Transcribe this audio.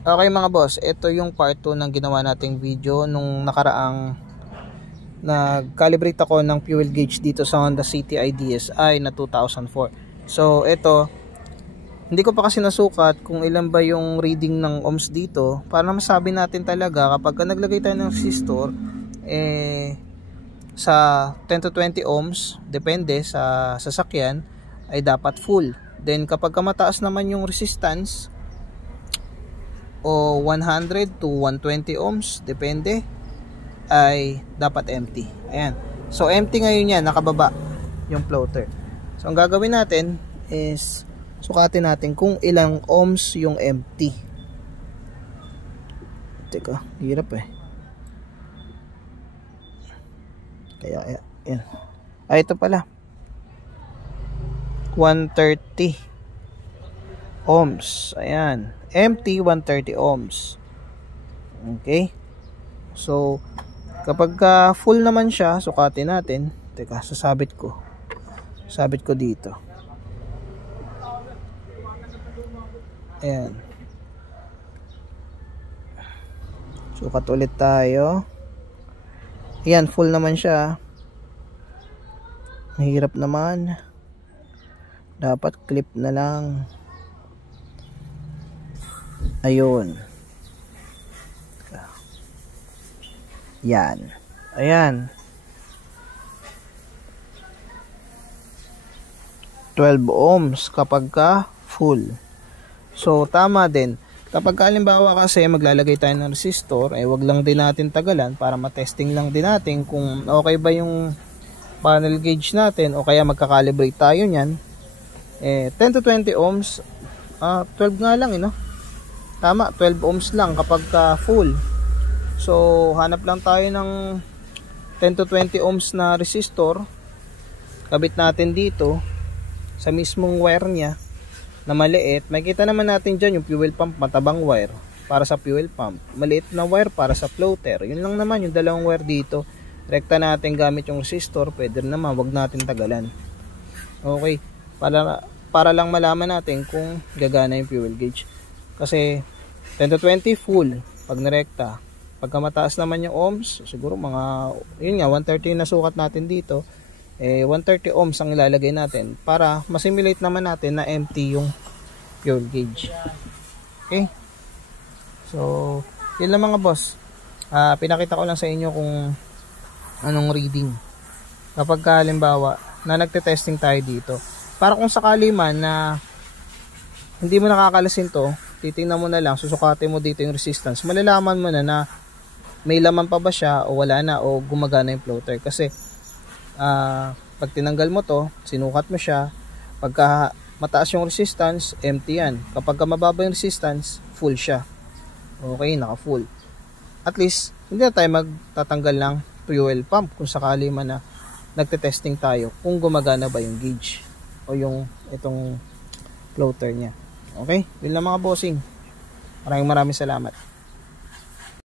Okay mga boss, ito yung part 2 ng ginawa nating video nung nakaraang nag-calibrate ako ng fuel gauge dito sa Honda City IDSi na 2004. So ito, hindi ko pa kasi nasukat kung ilan ba yung reading ng ohms dito para masabi natin talaga kapag naglagay tayo ng resistor sa 10 to 20 ohms, depende sa sasakyan, ay dapat full. Then kapag mataas naman yung resistance o 100 to 120 ohms, depende, ay dapat empty. Ayan. So empty ngayon yan, nakababa yung floater. So ang gagawin natin is sukatin natin kung ilang ohms yung empty. Teka, hirap eh. Kaya yan. Ito pala. 130 ohms. Ayan. Empty 130 ohms. Okay. So kapag full naman siya, sukatin natin. Teka, sasabit ko. Sabit ko dito. Ayan. Sukat ulit tayo. Ayan, full naman siya. Mahirap naman. Dapat clip na lang. Ayun. Yan. Ayan. 12 ohms kapag full. So tama din. Kapag halimbawa kasi maglalagay tayo ng resistor, wag lang din natin tagalan para matesting lang din natin kung okay ba yung panel gauge natin o kaya magka-calibrate tayo niyan. 10 to 20 ohms, 12 nga lang no? Tama, 12 ohms lang kapag full. So hanap lang tayo ng 10 to 20 ohms na resistor. Kabit natin dito sa mismong wire niya na maliit. Makikita naman natin dyan yung fuel pump, matabang wire para sa fuel pump, maliit na wire para sa floater. Yun lang naman yung dalawang wire dito. Rekta natin gamit yung resistor. Pwede naman, wag natin tagalan. Okay, para lang malaman natin kung gagana yung fuel gauge. Kasi 10 to 20 full pag narekta. Pagka mataas naman yung ohms, siguro mga, yun nga, 130 na sukat natin dito, 130 ohms ang ilalagay natin para masimulate naman natin na empty yung fuel gauge. Okay, so yun lang mga boss. Pinakita ko lang sa inyo kung anong reading kapag halimbawa na nagte-testing tayo dito, para kung sakali man na hindi mo nakakalasin to, titingnan mo na lang, susukatin mo dito yung resistance, malalaman mo na may laman pa ba siya o wala na o gumagana yung floater. Kasi pag tinanggal mo to, sinukat mo siya, pagka mataas yung resistance, empty yan. Kapag mababa yung resistance, full siya. Okay, naka full. At least hindi na tayo magtatanggal ng fuel pump kung sakali man na nagte-testing tayo kung gumagana ba yung gauge o yung itong floater niya. Okay, yun lang mga bossing. Maraming salamat.